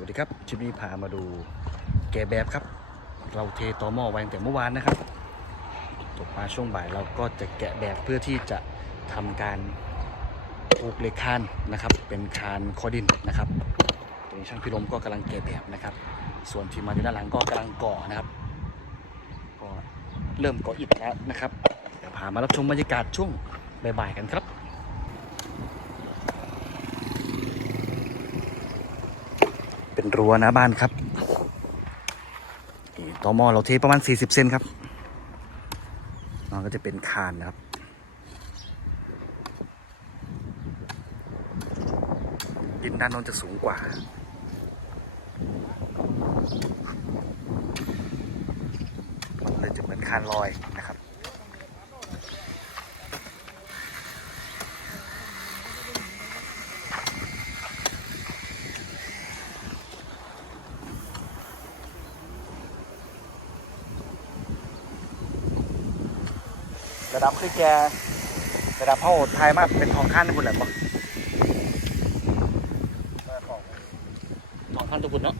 วัสดีครับชิปนี้พามาดูแกะแบบครับ เราเทตอหม้อไว้ตั้งแต่เมื่อวานนะครับตกมาช่วงบ่ายเราก็จะแกะแบบเพื่อที่จะทำการปลูกเหล็กคานนะครับ เป็นคานคอดินนะครับตรงนี้ช่างพิรมก็กำลังแกะแบบนะครับ ส่วนทีมงานอยู่ด้านหลังก็กำลังก่อนะครับก็เริ่มก่ออิฐแล้วนะครับเดี๋ยวพามารับชมบรรยากาศช่วงบ่ายๆกันครับ เป็นรั้วนะบ้านครับนี่อหมอเราเทประมาณ 40 เซนครับมันก็จะเป็นคานนะครับ ดินด้านน้นจะสูงกว่า เลยจะเหมือนคานลอยนะครับ ระดับคือแกระดับพ่อไทยมากเป็นทองขั้นทุกคนแหละบอกทองขั้นทุกคนเนาะ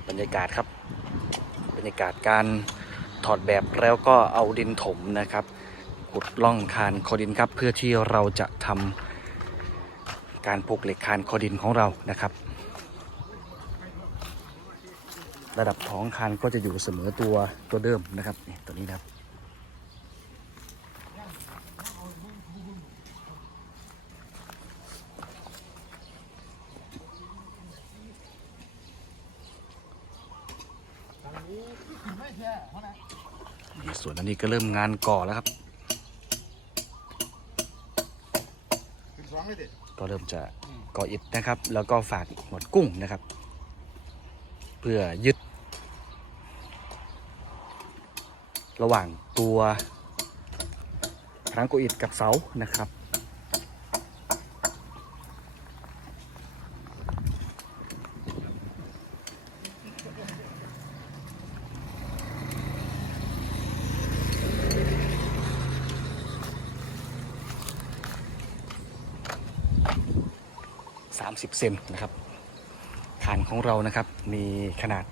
ค รับรรยากาศครับ บรรยากาศการถอดแบบแล้วก็เอาดินถมนะครับขุดล่องคานคอดินครับ เพื่อที่เราจะทำการปลูกเหล็กคานคอดินของเรานะครับ ระดับท้องคานก็จะอยู่เสมอตัวตัวเดิมนะครับนี่ตัวนี้นะครับ ส่วนอันนี้ก็เริ่มงานก่อแล้วครับ ก็เริ่มจะก่ออิฐนะครับ แล้วก็ฝากหมวดกุ้งนะครับ เพื่อยึด ระหว่างตัวทั้งก่ออิฐกับเสานะครับ 30 เซนนะครับฐานของเรานะครับมีขนาด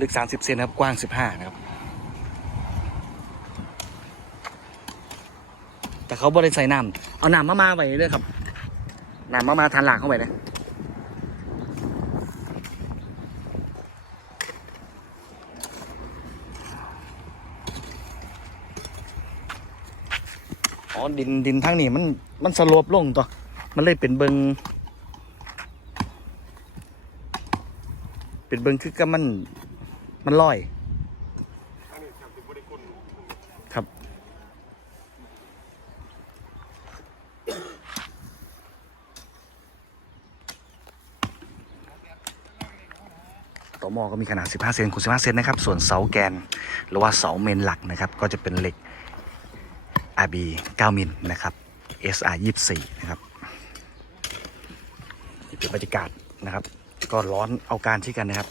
ลึก 30 เซนนะครับกว้าง 15 นะครับ แต่เขาบริใส่น้ำเอาน้ำมามาไว้เลยครับน้ำมามาทานหลังเข้าไปนะอ๋อดินดินทั้งนี้มันมันสลบลงตัว มันเลยเป็นเบิงเป็นเบิงคือกับมัน มันลอย ครับ ต่อหม้อก็มีขนาด 15 เซนคูณ15 เซนนะครับ ส่วนเสาแกน หรือว่าเสาเมนหลักนะครับ ก็จะเป็นเหล็ก RB 9มิลนะครับ SR 24นะครับนี่เป็น บรรยากาศนะครับ ก็ร้อนเอาการที่กันนะครับ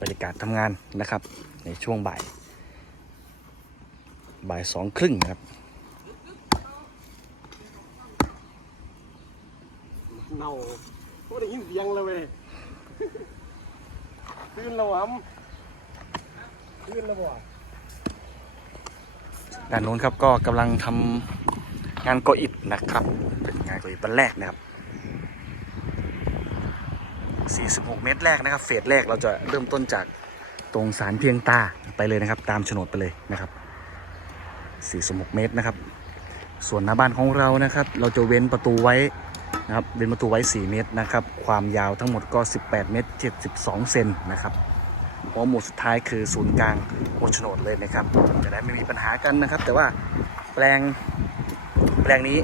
บรรยากาศทำงานนะครับ ในช่วงบ่าย บ่ายสองครึ่งนะครับเน่าก็ได้ยินเสียงเลยเว้ยตื่นแล้วหำตื่นแล้วบ่ ด้านนู้นครับก็กำลังทำงานก่ออิฐนะครับ เป็นงานก่ออิฐวันแรกนะครับ 46 เมตรแรกนะครับ เฟสแรกเราจะเริ่มต้นจากตรงสารเพียงตาไปเลยนะครับ ตามโฉนดไปเลยนะครับ 46 เมตรนะครับ ส่วนหน้าบ้านของเรานะครับ เราจะเว้นประตูไว้นะครับ เว้นประตูไว้ 4 เมตรนะครับ ความยาวทั้งหมดก็ 18 เมตร 72 เซนนะครับ หัวหมุดสุดท้ายคือศูนย์กลางบนโฉนดเลยนะครับจะได้ไม่มีปัญหากันนะครับ แต่ว่าแปลงแปลงนี้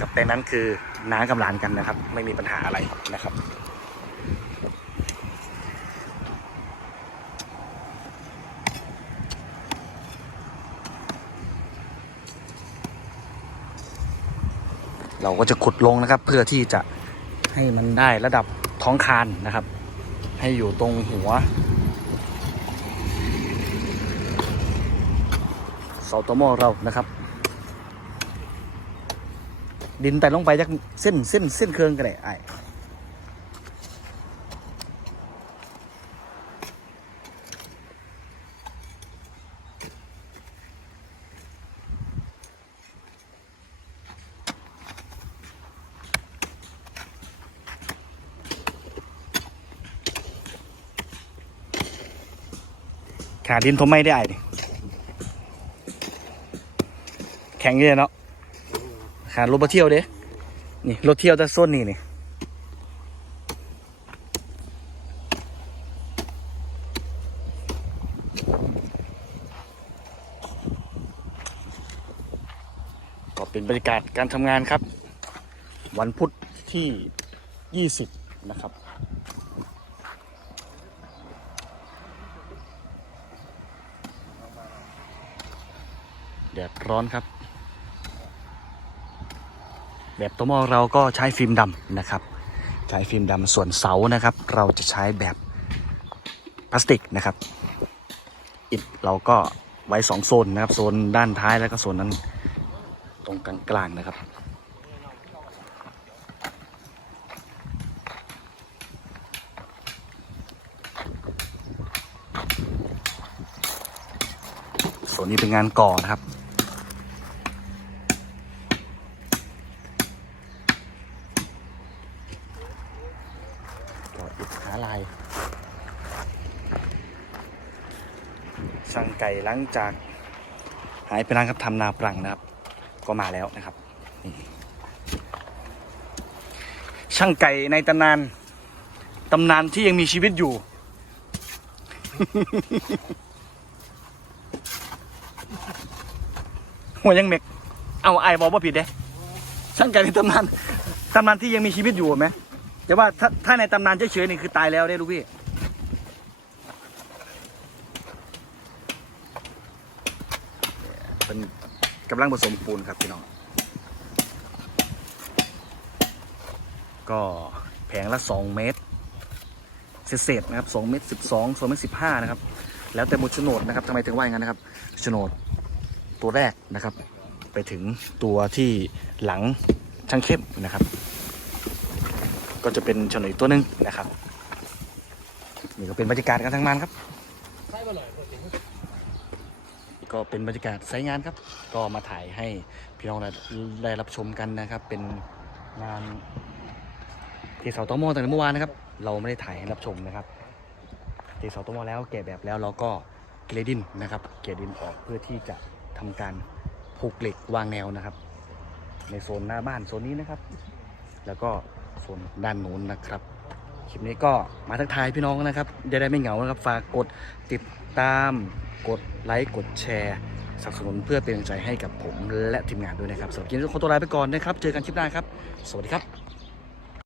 กับแปลงนั้นคือน้ากับหลานกันนะครับ ไม่มีปัญหาอะไรนะครับเราก็จะขุดลงนะครับ เพื่อที่จะให้มันได้ระดับท้องคานนะครับ ให้อยู่ตรงหัวาตอมอเรานะครับ ดินแต่ลงไปจากเส้นเส้นเส้นเครื่องกันเลยไอ้ขาดินทมไม่ได้ไอ้นี่แข็งเยเนาะขารถมาเที่ยวเด้นี่รถเที่ยวแต่ส้นนี่นี่ก็เป็นบรรยากาศการทำงานครับ วันพุธที่ 20 นะครับแดดร้อนครับ แบบตัวมอเราก็ใช้ฟิล์มดำนะครับ ใช้ฟิล์มดำส่วนเสานะครับ เราจะใช้แบบพลาสติกนะครับอิฐเราก็ไว้สองโซนนะครับโซนด้านท้ายแล้วก็โซนนั้นตรงกลางกลางๆนะครับ ส่วนนี้เป็นงานก่อนะครับ ก็อิดหาลาย ช่างไก่หลังจาก หายไปนานครับทำนาปรังนะครับ ก็มาแล้วนะครับช่างไก่ในตำนานตำนานที่ยังมีชีวิตอยู่ หัวยังเม็กเอาไอ้บอกว่าผิดเด้ช่างไก่ในตำนานตำนานที่ยังมีชีวิตอยู่ไหมแต่ว่าถ้าถ้าในตำนานเฉยๆนี่คือตายแล้วได้ลูกพี่ เป็นกำลังผสมปูนครับพี่น้อง ก็แผงละ 2 เมตร เศษๆนะครับ2เมตร12 2เมตร15 นะครับ แล้วแต่หมุดโฉนดนะครับทำไมถึงว่าอย่างนั้นนะครับโฉนดตัวแรกนะครับ ไปถึงตัวที่หลังช่างเข้มนะครับ ก็จะเป็นชนวนอีกตัวหนึ่งนะครับนี่ก็เป็นบรรยากาศการทำงานครับ ใช่มาหน่อยเปิดเสียง ก็เป็นบรรยากาศไซต์งานครับ ก็มาถ่ายให้พี่น้องได้ไดรับชมกันนะครับ เป็นงานที่เสาตอมอตั้งแต่เมื่อวานนะครับ เราไม่ได้ถ่ายให้รับชมนะครับที่เสาตอมอแล้วแกะแบบแล้วเราก็เกรดินนะครับ เกรดินออกเพื่อที่จะทำการผูกเหล็กวางแนวนะครับ ในโซนหน้าบ้านโซนนี้นะครับ แล้วก็โซนด้านนู้นนะครับ คลิปนี้ก็มาทักทายพี่น้องนะครับจะได้ไม่เหงานะครับ ฝากกดติดตาม กดไลค์ กดแชร์สนับสนุนเพื่อเป็นกำลังใจให้กับผมและทีมงานด้วยนะครับสำหรับคลิปนี้ขอตัวลาไปก่อนนะครับ เจอกันคลิปหน้าครับ สวัสดีครับ